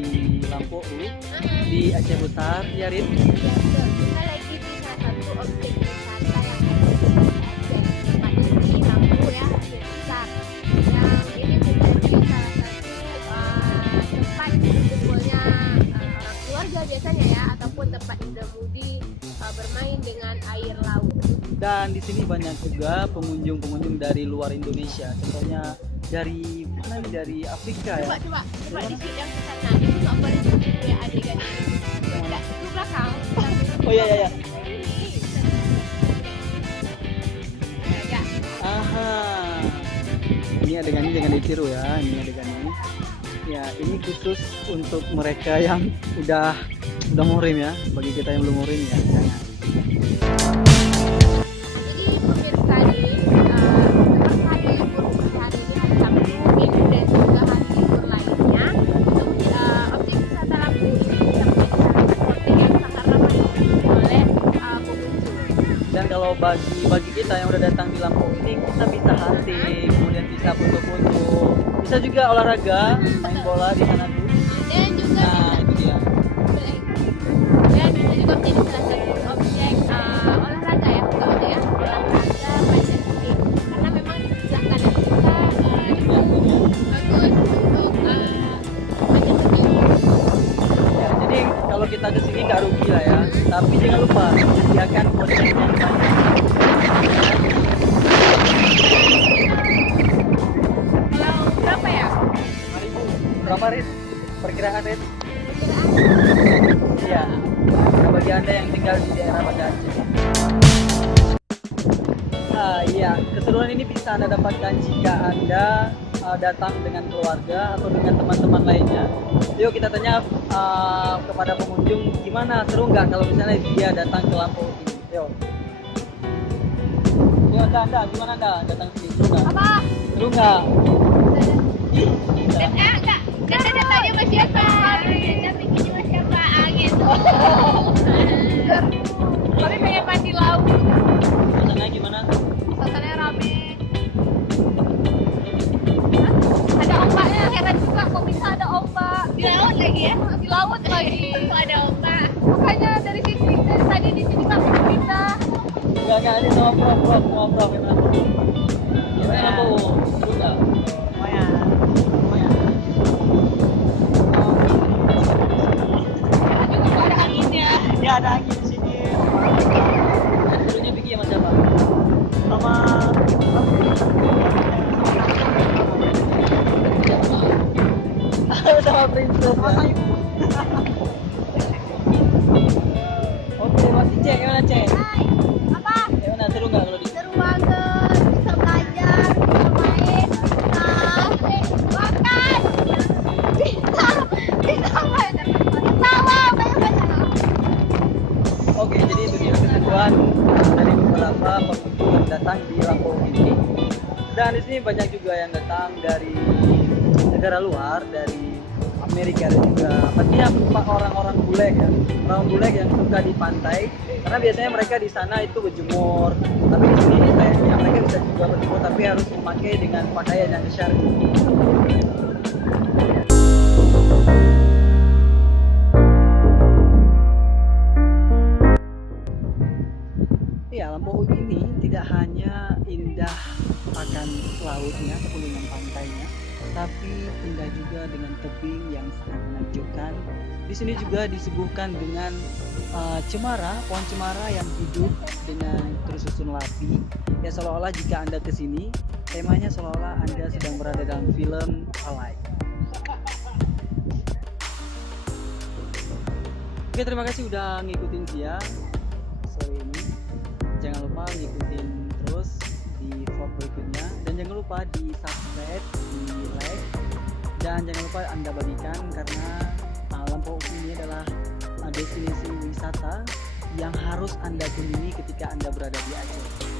di Lampau, di Aceh Besar, ya Rin? Ya, betul. Kita lagi di salah satu objek wisata yang ada di Aceh. Tepatnya di Lampau ya, Aceh Besar. Yang ini menjadi salah satu tempat kumpulnya orang keluarga biasanya ya, ataupun tempat muda-mudi bermain dengan air laut. Dan di sini banyak juga pengunjung-pengunjung dari luar Indonesia. Contohnya dari mana nih? Dari Afrika ya. Coba di shoot yang ke sana. Itu nggak boleh shoot ya adegan ini. Nggak, itu belakang. Oh iya iya iya. Ini. Ya. Aha. Ini adegannya jangan ditiru ya. Ini adegan ini. Ya, ini khusus untuk mereka yang udah muhrim ya. Bagi kita yang belum muhrim ya. Jangan. Jadi pemirsa ini setelah hari libur hari ini hari Sabtu, Minggu dan juga hari libur lainnya, objek wisata Lampau ini bisa menjadi salah satu objek yang sangat ramai dikunjungi oleh pengunjung. Dan kalau bagi kita yang udah datang di Lampau ini, kita bisa hunting, kemudian bisa foto-foto, bisa juga olahraga, main bola di sana tuh. Dan juga Nah, itu dia. dan bisa juga menjadi salah satu objek olahraga ya, bukan objek ya, olahraga panjat tebing. Karena memang di sebelah kanan kita bagus untuk panjat tebing. Ya, jadi kalau kita kesini nggak rugi lah ya. Tapi jangan lupa sediakan konten yang banyak. Kalau berapa ya? 5.000. Berapa Rit? Perkiraan Rit? Iya. Nah, bagi anda yang tinggal di daerah Banda Aceh. Iya, keseruan ini bisa anda dapatkan jika anda datang dengan keluarga atau dengan teman-teman lainnya. Yuk kita tanya kepada pengunjung gimana, seru nggak kalau misalnya dia datang ke Lampau ini. Yuk. Yuk anda gimana anda datang ke sini, seru nggak? Apa? Seru nggak? Ih, kita. Enggak. Kan ada tanya sama siapa? Tapi ini sama siapa? Gitu. Tapi pengen mandi laut. Suasananya gimana? Suasananya rame. Ada ombaknya, heran juga kok bisa ada ombak. Di laut lagi ya? Di laut lagi. Kok ada ombak? Makanya dari tadi di sini nggak mau pindah. Enggak, ini sama prof gimana prof? Gimana bu? Seru nggak? Lumayan. Juga kok ada anginnya. Ya ada angin di sini. Serunya Vicky sama siapa? Sama sama Princess. Oke, masih Cek, gimana Cek? Hai. Apa? Gimana, seru nggak kalau di Seru banget. Bisa belajar, bisa main, bisa makan. Ketawa, banyak-banyak. Oke, jadi itu dia keseruan dari beberapa pengunjung yang datang di Lampau ini. Dan di sini banyak juga yang datang dari negara luar, dari Amerika dan juga pastinya orang-orang bule ya, orang bule yang suka di pantai. Karena biasanya mereka di sana itu berjemur, tapi di sini sayangnya mereka bisa juga berjemur, tapi harus memakai dengan pakaian yang syar'i. Ya, Lampau ini tidak hanya indah akan lautnya ataupun dengan pantainya, tapi indah juga dengan tebing yang sangat menakjubkan. Di sini juga disuguhkan dengan cemara, pohon cemara yang hidup dengan tersusun lapi. Ya seolah-olah jika anda kesini, temanya seolah-olah anda sedang berada dalam film Twilight. Oke, terima kasih udah ngikutin Zia sore ini. Jangan lupa ngikutin terus di vlog berikutnya, dan jangan lupa di subscribe, di like, dan jangan lupa anda bagikan karena Lampau ini adalah destinasi wisata yang harus anda kunjungi ketika anda berada di Aceh.